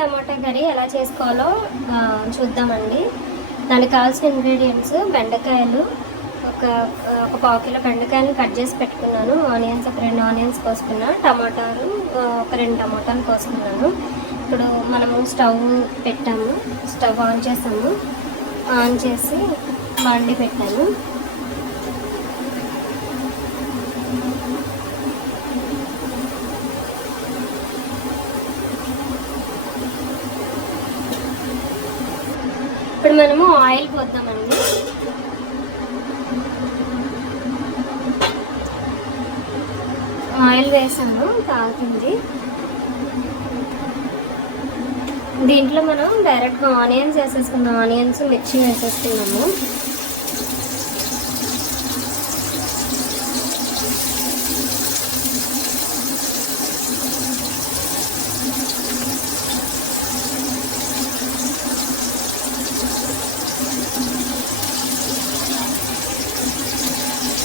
టమాటా curry ఎలా చేసుకోవాలో చూద్దామండి. దానికి కావాల్సిన ఇంగ్రీడియంట్స్ బెండకాయలు, ఒక పావు కిలో బెండకాయలు కట్ చేసి పెట్టుకున్నాను. ఆనియన్స్ ఒక 2 ఆనియన్స్ కోసుకున్నాను. టమాటాలు ఒక 2 టమాటాలు కోసుకున్నాను. ఇప్పుడు మనము స్టవ్ పెట్టాము, స్టవ్ ఆన్ చేసాము. ఆన్ చేసి బాండి పెట్టాను. ఇప్పుడు మనము ఆయిల్ పోద్దామండి. ఆయిల్ వేసాను, తాగుతుంది. దీంట్లో మనం డైరెక్ట్గా ఆనియన్స్ వేసేసుకుందాం. ఆనియన్స్ మిర్చి వేసేసుకున్నాము.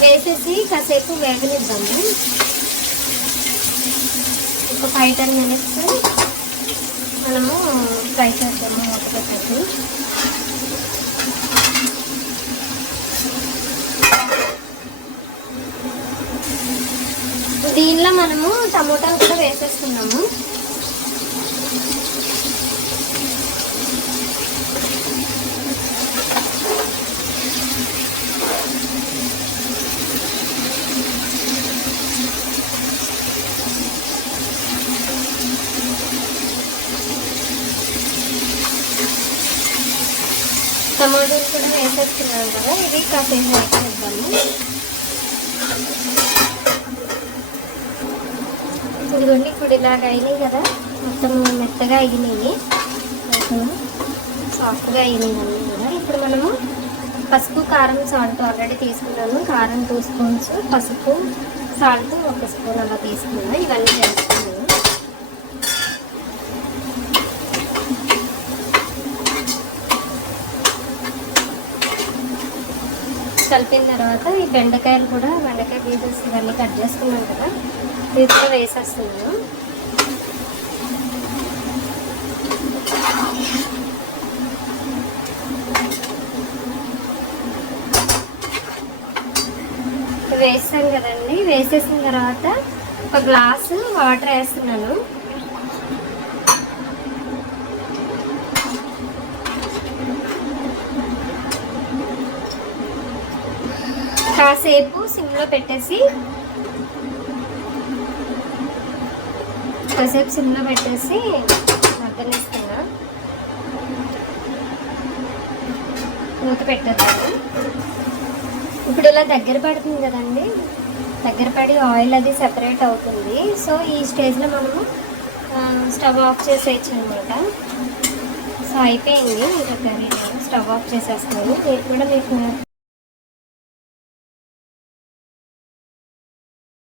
వేసేసి కాసేపు వేగనిద్దాము. ఒక 5-10 మినిట్స్ మనము ఫ్రై చేద్దాము మూత పెట్టేసి. దీనిలో మనము టమోటాలు కూడా వేసేస్తున్నాము. టమాటాలు కూడా వేసేస్తున్నాం కదా, ఇవి కాసేపు వేసేద్దాము. ఇదిగోండి, ఇప్పుడు ఇలాగ అయినాయి కదా, మొత్తం మెత్తగా అయినాయి, మొత్తం సాఫ్ట్గా అయినాయి అన్నీ కూడా. ఇప్పుడు మనము పసుపు, కారం, సాల్ట్ ఆల్రెడీ తీసుకున్నాను. కారం 2 స్పూన్స్, పసుపు సాల్ట్ 1 స్పూన్ అలా తీసుకున్నాను. ఇవన్నీ వేసుకున్నాను. కలిపిన తర్వాత ఈ బెండకాయ పీసెస్ ఇవన్నీ కట్ చేసుకున్నాం కదా, దీంట్లో వేసేస్తున్నాను. వేసాను కదండి. వేసేసిన తర్వాత ఒక గ్లాసు వాటర్ వేస్తున్నాను. కాసేపు సిమ్లో పెట్టేసి మగ్గనిస్తున్నా. మూత పెట్టేద్దాము. ఇప్పుడు ఇలా దగ్గర పడుతుంది కదండి, దగ్గర పడి ఆయిల్ అది సెపరేట్ అవుతుంది. సో ఈ స్టేజ్లో మనము స్టవ్ ఆఫ్ చేసేయచ్చు అనమాట. సో అయిపోయింది ఇంకా కర్రీ. స్టవ్ ఆఫ్ చేసేస్తాను. నేను కూడా మీకు